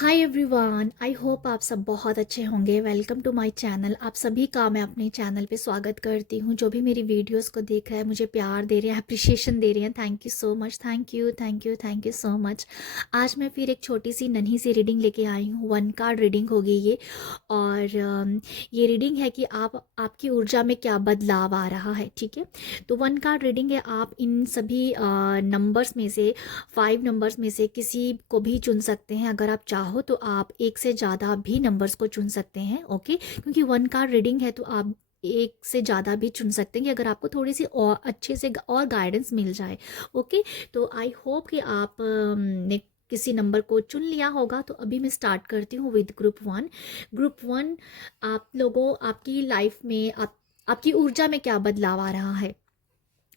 Hi everyone, I hope आप सब बहुत अच्छे होंगे। Welcome to my channel. आप सभी का मैं अपने चैनल पे स्वागत करती हूँ। जो भी मेरी वीडियोस को देख रहा है, मुझे प्यार दे रहे हैं, अप्रिशिएशन दे रहे हैं, thank you so much. Thank you thank you thank you so much. आज मैं फिर एक छोटी सी नन्ही सी रीडिंग लेके आई हूँ। वन कार्ड रीडिंग होगी ये। और ये रीडिंग है कि आप आपकी ऊर्जा में क्या बदलाव आ रहा है। ठीक है, तो वन कार्ड रीडिंग है। आप इन सभी नंबर्स में से 5 नंबर्स में से किसी को भी चुन सकते हैं। अगर आप चाहो तो आप एक से ज़्यादा भी नंबर्स को चुन सकते हैं। ओके, क्योंकि वन कार्ड रीडिंग है तो आप एक से ज़्यादा भी चुन सकते हैं कि अगर आपको थोड़ी सी और अच्छे से और गाइडेंस मिल जाए। ओके, तो आई होप कि आप ने किसी नंबर को चुन लिया होगा। तो अभी मैं स्टार्ट करती हूँ विद ग्रुप 1। ग्रुप 1, आप लोगों आपकी लाइफ में आपकी ऊर्जा में क्या बदलाव आ रहा है।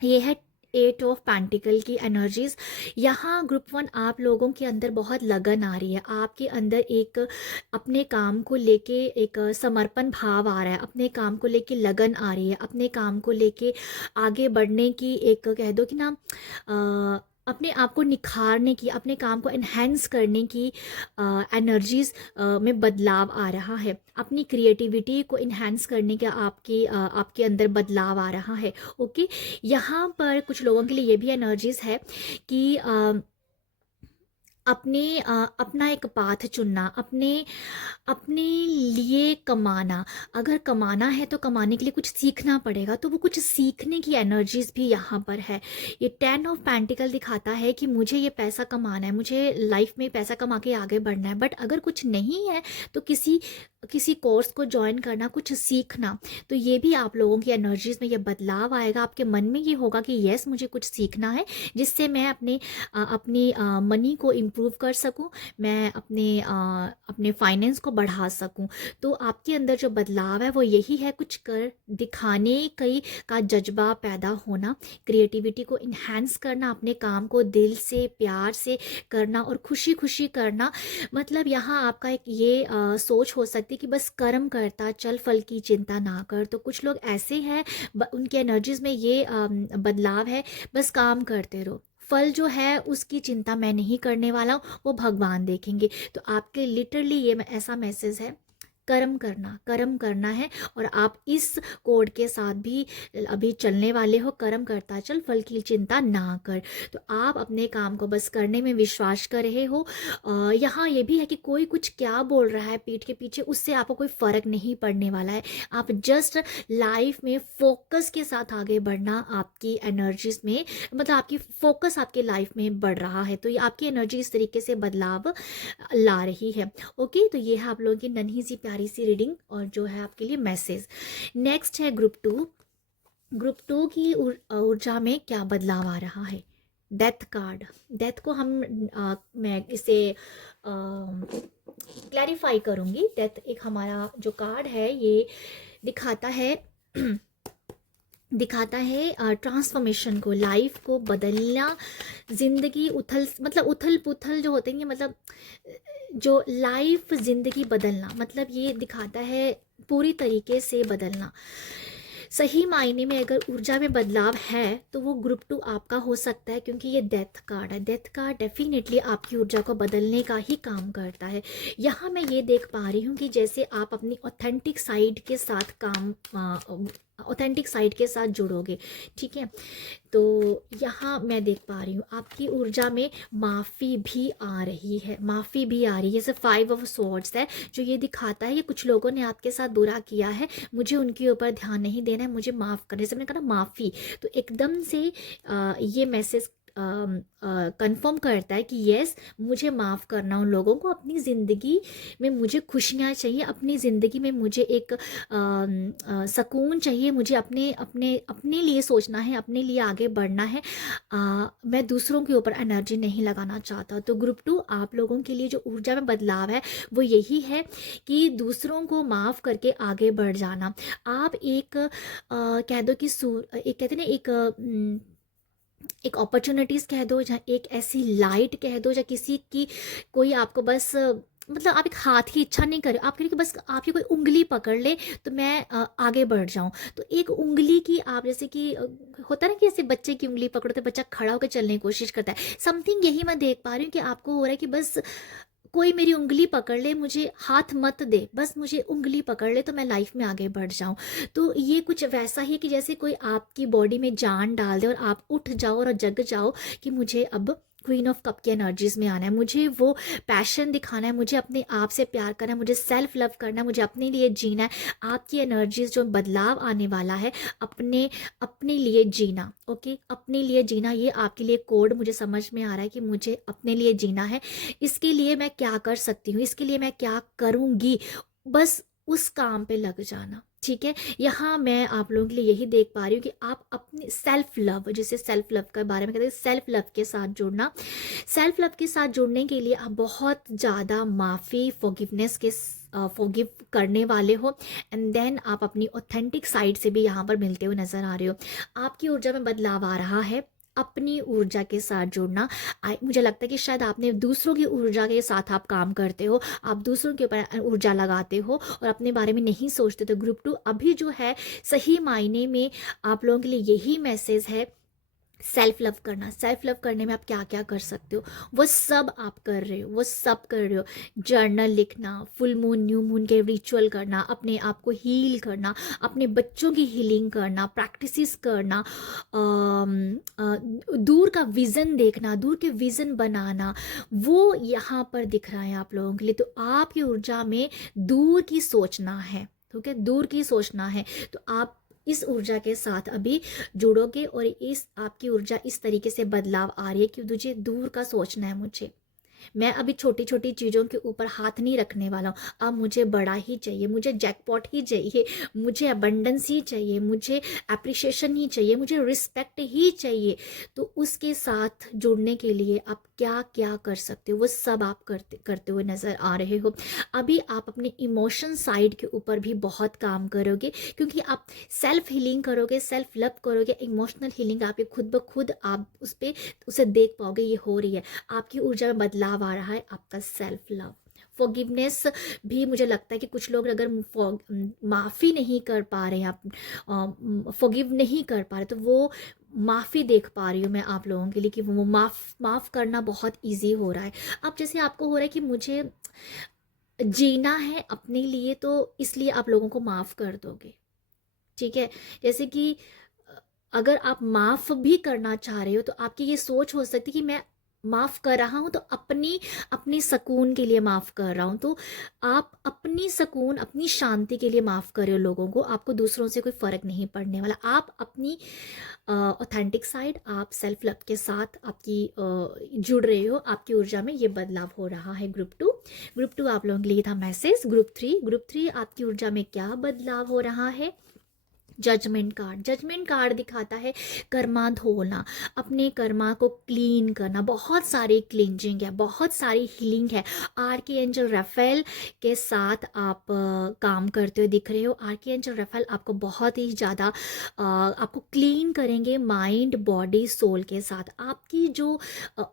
ये है 8 ऑफ पेंटिकल की एनर्जीज। यहाँ ग्रुप 1, आप लोगों के अंदर बहुत लगन आ रही है। आपके अंदर एक अपने काम को लेके एक समर्पण भाव आ रहा है। अपने काम को लेके लगन आ रही है। अपने काम को लेके आगे बढ़ने की एक कह दो कि ना अपने आप को निखारने की, अपने काम को एनहेंस करने की एनर्जीज में बदलाव आ रहा है। अपनी क्रिएटिविटी को इन्हेंस करने का आपके अंदर बदलाव आ रहा है। ओके, यहाँ पर कुछ लोगों के लिए ये भी एनर्जीज है कि अपना एक पाथ चुनना, अपने अपने लिए कमाना। अगर कमाना है तो कमाने के लिए कुछ सीखना पड़ेगा, तो वो कुछ सीखने की एनर्जीज भी यहाँ पर है। ये 10 ऑफ पेंटिकल दिखाता है कि मुझे ये पैसा कमाना है, मुझे लाइफ में पैसा कमा के आगे बढ़ना है। बट अगर कुछ नहीं है तो किसी किसी कोर्स को ज्वाइन करना, कुछ सीखना। तो ये भी आप लोगों की एनर्जीज में ये बदलाव आएगा। आपके मन में ये होगा कि यस, मुझे कुछ सीखना है जिससे मैं अपनी मनी को इम्प्रूव कर सकूं, मैं अपने फाइनेंस को बढ़ा सकूं। तो आपके अंदर जो बदलाव है वो यही है, कुछ कर दिखाने कई का जज्बा पैदा होना, क्रिएटिविटी को इन्हेंस करना, अपने काम को दिल से प्यार से करना और खुशी खुशी करना। मतलब यहाँ आपका एक ये सोच हो सकती है कि बस कर्म करता चल, फल की चिंता ना कर। तो कुछ लोग ऐसे हैं, उनके एनर्जीज में ये बदलाव है, बस काम करते रहो, फल जो है उसकी चिंता मैं नहीं करने वाला हूँ, वो भगवान देखेंगे। तो आपके लिटरली ये ऐसा मैसेज है, कर्म करना है। और आप इस कोड के साथ भी अभी चलने वाले हो, कर्म करता चल, फल की चिंता ना कर। तो आप अपने काम को बस करने में विश्वास कर रहे हो। यहाँ ये भी है कि कोई कुछ क्या बोल रहा है पीठ के पीछे, उससे आपको कोई फर्क नहीं पड़ने वाला है। आप जस्ट लाइफ में फोकस के साथ आगे बढ़ना, आपकी एनर्जीज में मतलब आपकी फोकस आपके लाइफ में बढ़ रहा है। तो ये आपकी एनर्जी इस तरीके से बदलाव ला रही है। ओके, तो ये है आप लोगों की नन्ही सी प्यारी सी रीडिंग और जो है आपके लिए मैसेज। नेक्स्ट है ग्रुप 2। ग्रुप 2 की ऊर्जा में क्या बदलाव आ रहा है। Death card. डेथ को मैं इसे क्लैरिफाई करूंगी। डेथ एक हमारा जो कार्ड है ये दिखाता है दिखाता है ट्रांसफॉर्मेशन को, लाइफ को बदलना, जिंदगी उथल पुथल जो होते हैं, मतलब जो लाइफ जिंदगी बदलना, मतलब ये दिखाता है पूरी तरीके से बदलना। सही मायने में अगर ऊर्जा में बदलाव है तो वो ग्रुप 2 आपका हो सकता है, क्योंकि ये डेथ कार्ड है। डेथ कार्ड डेफिनेटली आपकी ऊर्जा को बदलने का ही काम करता है। यहाँ मैं ये देख पा रही हूँ कि जैसे आप अपनी ऑथेंटिक साइड के साथ ऑथेंटिक साइड के साथ जुड़ोगे। ठीक है, तो यहाँ मैं देख पा रही हूँ आपकी ऊर्जा में माफ़ी भी आ रही है, माफ़ी भी आ रही है। जैसे 5 ऑफ स्वॉर्ड्स है जो ये दिखाता है कि कुछ लोगों ने आपके साथ बुरा किया है, मुझे उनके ऊपर ध्यान नहीं देना है, मुझे माफ़ करने से, मैंने कहा माफ़ी। तो एकदम से ये मैसेज कंफर्म करता है कि यस, मुझे माफ़ करना उन लोगों को। अपनी ज़िंदगी में मुझे खुशियाँ चाहिए, अपनी ज़िंदगी में मुझे एक सुकून चाहिए, मुझे अपने अपने अपने लिए सोचना है, अपने लिए आगे बढ़ना है। मैं दूसरों के ऊपर एनर्जी नहीं लगाना चाहता। तो ग्रुप 2 आप लोगों के लिए जो ऊर्जा में बदलाव है वो यही है कि दूसरों को माफ़ करके आगे बढ़ जाना। आप कह दो कि एक कहते हैं ना, एक अपॉर्चुनिटीज़ कह दो, या एक ऐसी लाइट कह दो, या किसी की कोई आपको बस मतलब आप एक हाथ की इच्छा नहीं कर, आप कह रहे कि बस आपकी कोई उंगली पकड़ ले तो मैं आगे बढ़ जाऊं। तो एक उंगली की आप जैसे कि होता है ना कि जैसे बच्चे की उंगली पकड़ो तो बच्चा खड़ा होकर चलने की कोशिश करता है, समथिंग यही मैं देख पा रही हूँ कि आपको हो रहा है कि बस कोई मेरी उँगली पकड़ ले, मुझे हाथ मत दे, बस मुझे उँगली पकड़ ले तो मैं लाइफ में आगे बढ़ जाऊँ। तो ये कुछ वैसा ही है कि जैसे कोई आपकी बॉडी में जान डाल दे और आप उठ जाओ और जग जाओ कि मुझे अब क्वीन ऑफ कप की एनर्जीज़ में आना है, मुझे वो पैशन दिखाना है, मुझे अपने आप से प्यार करना है, मुझे सेल्फ लव करना है, मुझे अपने लिए जीना है। आपकी एनर्जीज़ जो बदलाव आने वाला है, अपने अपने लिए जीना, ओके? अपने लिए जीना, ये आपके लिए कोड मुझे समझ में आ रहा है कि मुझे अपने लिए जीना है। इसके लिए मैं क्या कर सकती हूँ, इसके लिए मैं क्या करूँगी, बस उस काम पे लग जाना, ठीक है? यहाँ मैं आप लोगों के लिए यही देख पा रही हूँ कि आप अपने सेल्फ लव, जिसे सेल्फ लव के बारे में कहते हैं, सेल्फ लव के साथ जुड़ना। सेल्फ लव के साथ जुड़ने के लिए आप बहुत ज़्यादा माफ़ी, फॉरगिवनेस के फॉरगिव करने वाले हो, एंड देन आप अपनी ऑथेंटिक साइड से भी यहाँ पर मिलते हुए नज़र आ रहे हो। आपकी ऊर्जा में बदलाव आ रहा है, अपनी ऊर्जा के साथ जुड़ना। मुझे लगता है कि शायद आपने दूसरों की ऊर्जा के साथ आप काम करते हो, आप दूसरों के ऊपर ऊर्जा लगाते हो और अपने बारे में नहीं सोचते। तो ग्रुप 2 अभी जो है, सही मायने में आप लोगों के लिए यही मैसेज है, सेल्फ लव करना। सेल्फ लव करने में आप क्या क्या कर सकते हो, वो सब आप कर रहे हो, वो सब कर रहे हो। जर्नल लिखना, फुल मून न्यू मून के रिचुअल करना, अपने आप को हील करना, अपने बच्चों की हीलिंग करना, प्रैक्टिसेस करना, दूर का विज़न देखना, दूर के विज़न बनाना, वो यहाँ पर दिख रहा है आप लोगों के लिए। तो आपकी ऊर्जा में दूर की सोचना है, ठीक है? दूर की सोचना है। तो आप इस ऊर्जा के साथ अभी जुड़ोगे और इस आपकी ऊर्जा इस तरीके से बदलाव आ रही है कि तुझे दूर का सोचना है। मुझे, मैं अभी छोटी छोटी चीज़ों के ऊपर हाथ नहीं रखने वाला हूँ, अब मुझे बड़ा ही चाहिए, मुझे जैकपॉट ही चाहिए, मुझे अबंडेंस ही चाहिए, मुझे अप्रिशिएशन ही चाहिए, मुझे रिस्पेक्ट ही चाहिए। तो उसके साथ जुड़ने के लिए आप क्या क्या कर सकते हो, वो सब आप करते करते हुए नज़र आ रहे हो। अभी आप अपने इमोशन साइड के ऊपर भी बहुत काम करोगे, क्योंकि आप सेल्फ हीलिंग करोगे, सेल्फ लव करोगे, इमोशनल हीलिंग आपके खुद ब खुद आप उस पर उसे देख पाओगे, ये हो रही है। आपकी ऊर्जा में बदलाव आ रहा है, आपका सेल्फ लव, फॉरगिवनेस भी। मुझे लगता है कि कुछ लोग अगर माफ़ी नहीं कर पा रहे हैं, आप फॉरगिव नहीं कर पा रहे, तो वो माफ़ी देख पा रही हूँ मैं आप लोगों के लिए कि वो माफ़ करना बहुत इजी हो रहा है। अब जैसे आपको हो रहा है कि मुझे जीना है अपने लिए, तो इसलिए आप लोगों को माफ़ कर दोगे, ठीक है? जैसे कि अगर आप माफ़ भी करना चाह रहे हो, तो आपकी ये सोच हो सकती है कि मैं माफ़ कर रहा हूँ तो अपनी अपनी सुकून के लिए माफ़ कर रहा हूँ। तो आप अपनी सुकून, अपनी शांति के लिए माफ़ कर रहे हो लोगों को, आपको दूसरों से कोई फ़र्क नहीं पड़ने वाला। आप अपनी ऑथेंटिक साइड, आप सेल्फ लव के साथ आपकी जुड़ रहे हो, आपकी ऊर्जा में ये बदलाव हो रहा है। ग्रुप टू आप लोगों के लिए था मैसेज। ग्रुप थ्री आपकी ऊर्जा में क्या बदलाव हो रहा है? जजमेंट कार्ड दिखाता है कर्मा धोना, अपने कर्मा को क्लीन करना। बहुत सारी क्लींजिंग है, बहुत सारी हीलिंग है। आर्की एंजल राफेल के साथ आप काम करते हुए दिख रहे हो। आर्की एंजल राफेल आपको बहुत ही ज़्यादा आपको क्लीन करेंगे, माइंड बॉडी सोल के साथ। आपकी जो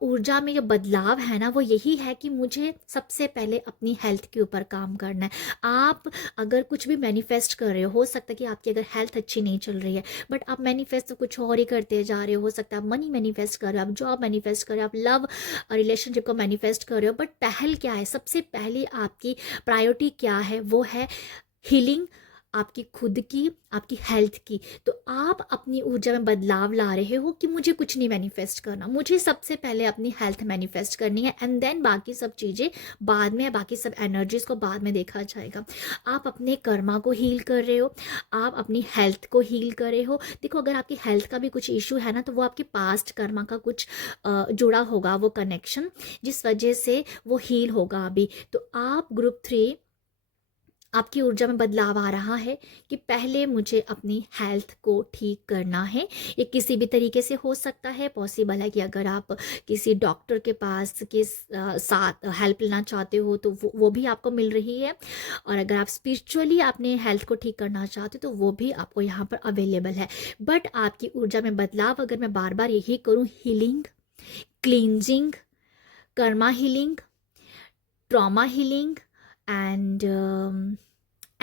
ऊर्जा में जो बदलाव है ना, वो यही है कि मुझे सबसे पहले अपनी हेल्थ के ऊपर काम करना है। आप अगर कुछ भी मैनिफेस्ट कर रहे हो सकता है कि आपकी अगर हेल्थ अच्छी नहीं चल रही है, बट आप मैनिफेस्ट तो कुछ और ही करते जा रहे हो सकता है आप मनी मैनिफेस्ट कर रहे हो, आप जॉब मैनिफेस्ट कर रहे हो, आप लव रिलेशनशिप को मैनिफेस्ट कर रहे हो, बट पहल क्या है? सबसे पहले आपकी प्रायोरिटी क्या है? वो है हीलिंग, आपकी खुद की, आपकी हेल्थ की। तो आप अपनी ऊर्जा में बदलाव ला रहे हो कि मुझे कुछ नहीं मैनिफेस्ट करना, मुझे सबसे पहले अपनी हेल्थ मैनिफेस्ट करनी है, एंड देन बाकी सब चीज़ें बाद में, बाकी सब एनर्जीज को बाद में देखा जाएगा। आप अपने कर्मा को हील कर रहे हो, आप अपनी हेल्थ को हील कर रहे हो। देखो, अगर आपकी हेल्थ का भी कुछ इशू है ना, तो वो आपके पास्ट कर्मा का कुछ जुड़ा होगा, वो कनेक्शन, जिस वजह से वो हील होगा अभी। तो आप ग्रुप 3, आपकी ऊर्जा में बदलाव आ रहा है कि पहले मुझे अपनी हेल्थ को ठीक करना है। ये किसी भी तरीके से हो सकता है, पॉसिबल है कि अगर आप किसी डॉक्टर के पास के साथ हेल्प लेना चाहते हो तो वो भी आपको मिल रही है, और अगर आप स्पिरिचुअली अपने हेल्थ को ठीक करना चाहते हो तो वो भी आपको यहाँ पर अवेलेबल है। बट आपकी ऊर्जा में बदलाव, अगर मैं बार बार यही करूँ, healing, cleansing, karma healing, trauma healing, and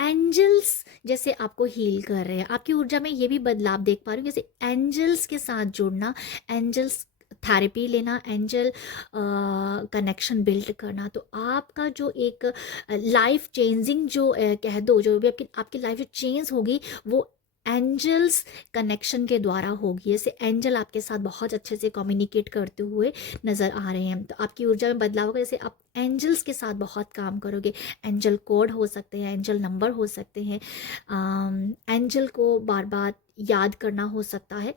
angels जैसे आपको हील कर रहे हैं। आपकी ऊर्जा में ये भी बदलाव देख पा रही हूँ, जैसे एंजल्स के साथ जुड़ना। एंजल्स थेरेपी लेना, एंजल कनेक्शन बिल्ड करना। तो आपका जो एक लाइफ चेंजिंग जो कह दो, जो भी आपकी आपकी लाइफ जो चेंज होगी वो एंजल्स कनेक्शन के द्वारा होगी। जैसे एंजल आपके साथ बहुत अच्छे से कम्युनिकेट करते हुए नज़र आ रहे हैं, तो आपकी ऊर्जा में बदलाव होगा। जैसे आप एंजल्स के साथ बहुत काम करोगे, एंजल कोड हो सकते हैं, एंजल नंबर हो सकते हैं, एंजल को बार बार याद करना हो सकता है।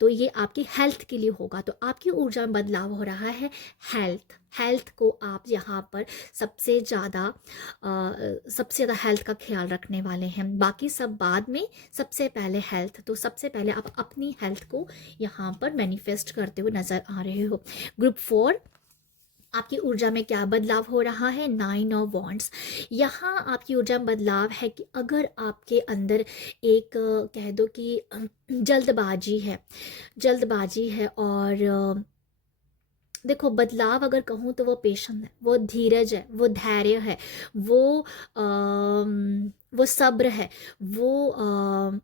तो ये आपकी हेल्थ के लिए होगा। तो आपकी ऊर्जा में बदलाव हो रहा है हेल्थ को आप यहाँ पर सबसे ज़्यादा हेल्थ का ख्याल रखने वाले हैं। बाकी सब बाद में, सबसे पहले हेल्थ। तो सबसे पहले आप अपनी हेल्थ को यहाँ पर मैनिफेस्ट करते हुए नज़र आ रहे हो। ग्रुप 4, आपकी ऊर्जा में क्या बदलाव हो रहा है? 9 ऑफ वॉन्ड्स। यहाँ आपकी ऊर्जा में बदलाव है कि अगर आपके अंदर एक कह दो कि जल्दबाजी है और देखो, बदलाव अगर कहूँ तो वो पेशेंस है, वो धीरज है, वो धैर्य है, वो सब्र है, वो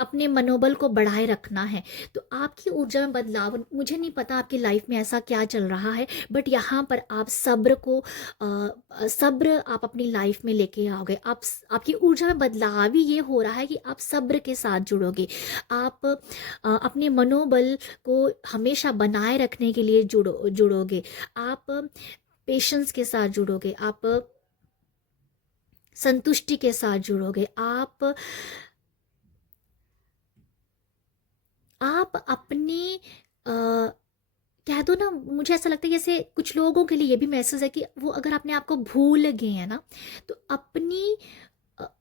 अपने मनोबल को बढ़ाए रखना है। तो आपकी ऊर्जा में बदलाव, मुझे नहीं पता आपकी लाइफ में ऐसा क्या चल रहा है, बट यहाँ पर आप सब्र आप अपनी लाइफ में लेके आओगे। आपकी ऊर्जा में बदलाव ही ये हो रहा है कि आप सब्र के साथ जुड़ोगे। आप अपने मनोबल को हमेशा बनाए रखने के लिए जुड़ोगे। आप पेशेंस के साथ जुड़ोगे, आप संतुष्टि के साथ जुड़ोगे, आप अपनी कह दो ना, मुझे ऐसा लगता है जैसे कुछ लोगों के लिए ये भी मैसेज है कि वो अगर अपने आप को भूल गए हैं ना, तो अपनी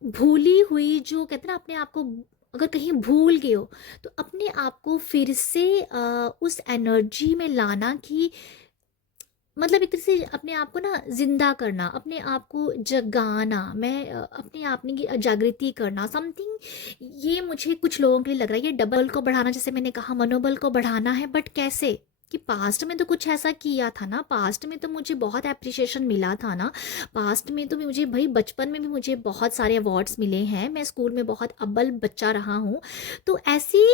भूली हुई जो कहते हैं ना, अपने आप को अगर कहीं भूल गए हो तो अपने आप को फिर से उस एनर्जी में लाना, कि मतलब एक तरह से अपने आप को ना जिंदा करना, अपने आप को जगाना, मैं अपने आप में की जागृति करना, समथिंग। ये मुझे कुछ लोगों के लिए लग रहा है ये डबल को बढ़ाना, जैसे मैंने कहा मनोबल को बढ़ाना है, बट कैसे? कि पास्ट में तो कुछ ऐसा किया था ना, पास्ट में तो मुझे बहुत अप्रिसिएशन मिला था ना, पास्ट में तो मुझे भाई बचपन में भी मुझे बहुत सारे अवार्ड्स मिले हैं, मैं स्कूल में बहुत अव्वल बच्चा रहा हूँ। तो ऐसी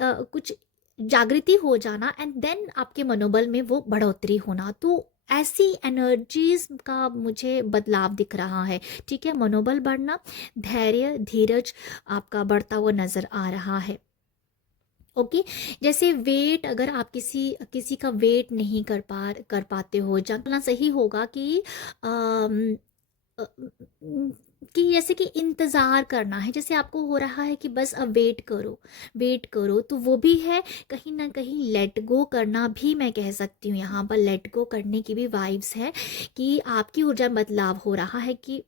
कुछ जागृति हो जाना, एंड देन आपके मनोबल में वो बढ़ोतरी होना। तो ऐसी एनर्जीज का मुझे बदलाव दिख रहा है। ठीक है, मनोबल बढ़ना, धैर्य धीरज आपका बढ़ता हुआ नजर आ रहा है। ओके, जैसे वेट, अगर आप किसी किसी का वेट नहीं कर पाते हो, जानना सही होगा कि अम, अ, कि जैसे कि इंतज़ार करना है, जैसे आपको हो रहा है कि बस अब वेट करो, तो वो भी है कहीं ना कहीं लेट गो करना भी, मैं कह सकती हूँ यहाँ पर लेट गो करने की भी वाइब्स है, कि आपकी ऊर्जा में बदलाव हो रहा है कि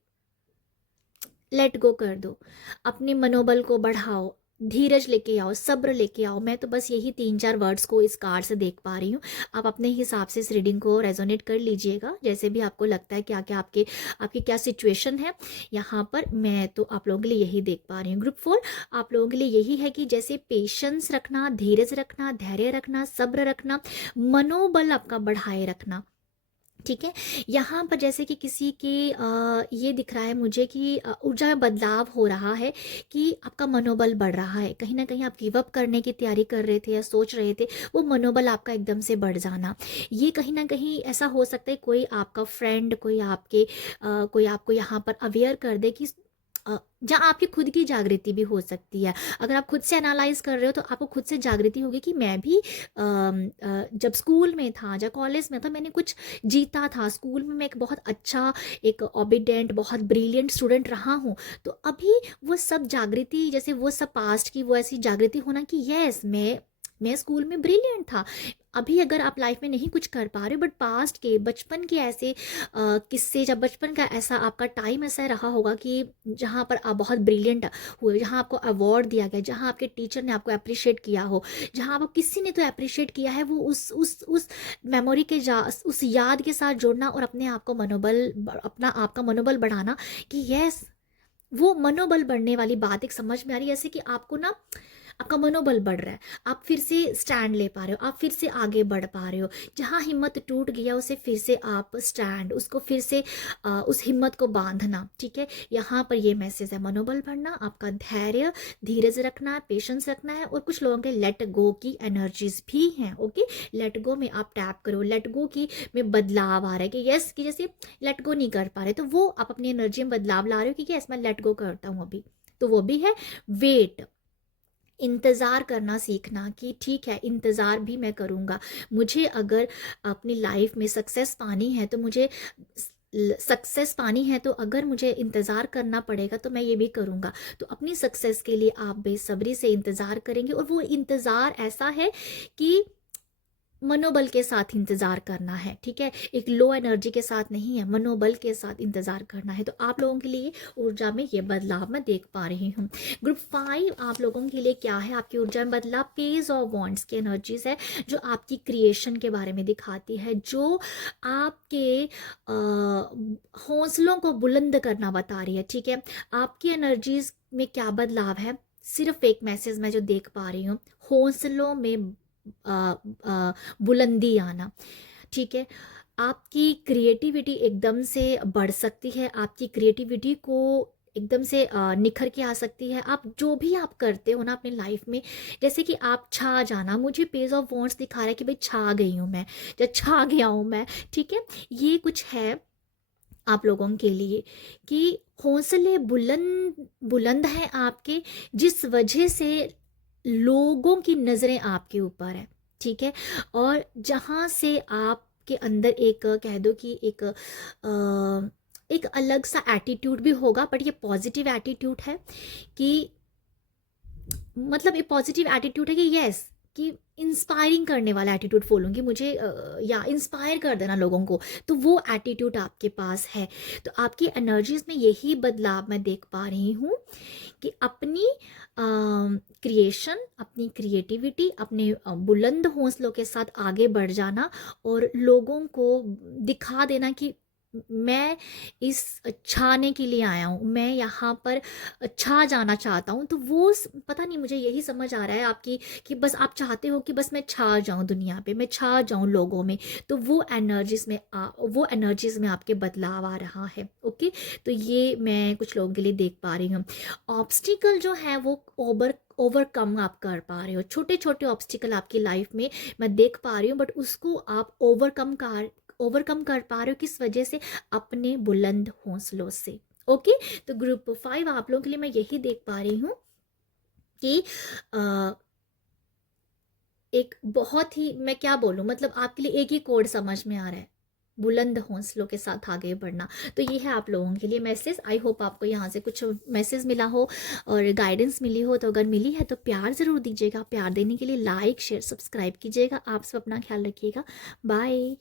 लेट गो कर दो, अपने मनोबल को बढ़ाओ, धीरज लेके आओ, सब्र लेके आओ। मैं तो बस यही 3-4 वर्ड्स को इस कार्ड से देख पा रही हूँ। आप अपने हिसाब से इस रीडिंग को रेजोनेट कर लीजिएगा, जैसे भी आपको लगता है क्या क्या आपकी क्या सिचुएशन है। यहाँ पर मैं तो आप लोगों के लिए यही देख पा रही हूँ। ग्रुप 4 आप लोगों के लिए यही है कि जैसे पेशेंस रखना, धीरज रखना, धैर्य रखना, सब्र रखना, मनोबल आपका बढ़ाए रखना। ठीक है, यहाँ पर जैसे कि किसी के ये दिख रहा है मुझे कि ऊर्जा में बदलाव हो रहा है, कि आपका मनोबल बढ़ रहा है। कहीं ना कहीं आप गिव अप करने की तैयारी कर रहे थे या सोच रहे थे, वो मनोबल आपका एकदम से बढ़ जाना। ये कहीं ना कहीं ऐसा हो सकता है कोई आपका फ्रेंड, कोई आपको यहाँ पर अवेयर कर दे कि जहाँ आपकी खुद की जागृति भी हो सकती है। अगर आप खुद से एनालाइज कर रहे हो तो आपको खुद से जागृति होगी कि मैं भी जब स्कूल में था, जब कॉलेज में था, मैंने कुछ जीता था। स्कूल में मैं एक बहुत अच्छा, एक ओबीडेंट, बहुत ब्रिलियंट स्टूडेंट रहा हूँ। तो अभी वो सब जागृति, जैसे वो सब पास्ट की वो ऐसी जागृति होना कि यस, मैं स्कूल में ब्रिलियंट था। अभी अगर आप लाइफ में नहीं कुछ कर पा रहे, बट पास्ट के, बचपन के ऐसे किस्से, जब बचपन का ऐसा आपका टाइम ऐसा रहा होगा कि जहाँ पर आप बहुत ब्रिलियंट हुए, जहाँ आपको अवार्ड दिया गया, जहाँ आपके टीचर ने आपको अप्रिशिएट किया हो, जहाँ आपको किसी ने तो अप्रिशिएट किया है, वो उस मेमोरी के उस याद के साथ जोड़ना और अपने आप को अपना आपका मनोबल बढ़ाना, कि यस, वो मनोबल बढ़ने वाली बात एक समझ में आ रही है। जैसे कि आपको ना आपका मनोबल बढ़ रहा है, आप फिर से स्टैंड ले पा रहे हो, आप फिर से आगे बढ़ पा रहे हो। जहाँ हिम्मत टूट गया उसे फिर से आप स्टैंड, उसको फिर से उस हिम्मत को बांधना, ठीक है। यहाँ पर ये मैसेज है, मनोबल बढ़ना, आपका धैर्य, धीरज रखना है, पेशेंस रखना है। और कुछ लोगों के लेट गो की एनर्जीज भी हैं, ओके। लेट गो में आप टैप करो, लेट गो की में बदलाव आ रहा है कि यस, कि जैसे लेट गो नहीं कर पा रहे तो वो आप अपनी एनर्जी में बदलाव ला रहे हो कि यस मैं लेट गो करता हूँ अभी, तो वो भी है। वेट, इंतज़ार करना सीखना कि ठीक है, इंतज़ार भी मैं करूँगा। मुझे अगर अपनी लाइफ में सक्सेस पानी है तो मुझे सक्सेस पानी है, तो अगर मुझे इंतज़ार करना पड़ेगा तो मैं ये भी करूँगा। तो अपनी सक्सेस के लिए आप बेसब्री से इंतज़ार करेंगे, और वो इंतज़ार ऐसा है कि मनोबल के साथ इंतज़ार करना है, ठीक है। एक लो एनर्जी के साथ नहीं है, मनोबल के साथ इंतज़ार करना है। तो आप लोगों के लिए ऊर्जा में ये बदलाव मैं देख पा रही हूँ। ग्रुप 5 आप लोगों के लिए क्या है, आपकी ऊर्जा में बदलाव, पेज ऑफ वॉन्ड्स की एनर्जीज है, जो आपकी क्रिएशन के बारे में दिखाती है, जो आपके हौसलों को बुलंद करना बता रही है, ठीक है। आपकी एनर्जीज में क्या बदलाव है, सिर्फ एक मैसेज मैं जो देख पा रही हूँ, हौसलों में बुलंदी आना, ठीक है। आपकी क्रिएटिविटी एकदम से बढ़ सकती है, आपकी क्रिएटिविटी को एकदम से निखर के आ सकती है। आप जो भी आप करते हो ना अपनी लाइफ में, जैसे कि आप छा जाना, मुझे पेज ऑफ वॉन्ड्स दिखा रहा है कि भाई छा गई हूँ मैं, या छा गया हूँ मैं, ठीक है। ये कुछ है आप लोगों के लिए कि हौसले बुलंद बुलंद हैं आपके, जिस वजह से लोगों की नज़रें आपके ऊपर है, ठीक है। और जहाँ से आपके अंदर एक कह दो कि एक अलग सा एटीट्यूड भी होगा, बट ये पॉजिटिव एटीट्यूड है कि मतलब ये पॉजिटिव एटीट्यूड है कि यस, कि इंस्पायरिंग करने वाला एटीट्यूड बोलूँगी मुझे, या इंस्पायर कर देना लोगों को, तो वो एटीट्यूड आपके पास है। तो आपकी एनर्जीज में यही बदलाव मैं देख पा रही हूँ कि अपनी क्रिएशन, अपनी क्रिएटिविटी, अपने बुलंद हौसलों के साथ आगे बढ़ जाना, और लोगों को दिखा देना कि मैं इस छाने के लिए आया हूँ, मैं यहाँ पर छा जाना चाहता हूँ। तो वो पता नहीं, मुझे यही समझ आ रहा है आपकी कि बस आप चाहते हो कि बस मैं छा जाऊँ दुनिया पे, मैं छा जाऊँ लोगों में। तो वो एनर्जीज में आपके बदलाव आ रहा है, ओके। तो ये मैं कुछ लोगों के लिए देख पा रही हूँ। ऑब्स्टिकल जो है वो ओवरकम आप कर पा रहे हो, छोटे छोटे ऑब्स्टिकल आपकी लाइफ में मैं देख पा रही हूँ, बट उसको आप ओवरकम कर पा रहे हो, किस वजह से, अपने बुलंद हौसलों से, ओके। तो ग्रुप 5 आप लोगों के लिए मैं यही देख पा रही हूँ कि एक बहुत ही, मैं क्या बोलूँ, मतलब आपके लिए एक ही कोड समझ में आ रहा है, बुलंद हौसलों के साथ आगे बढ़ना। तो ये है आप लोगों के लिए मैसेज। आई होप आपको यहाँ से कुछ मैसेज मिला हो और गाइडेंस मिली हो। तो अगर मिली है तो प्यार ज़रूर दीजिएगा। प्यार देने के लिए लाइक शेयर सब्सक्राइब कीजिएगा। आप सब अपना ख्याल रखिएगा। बाय।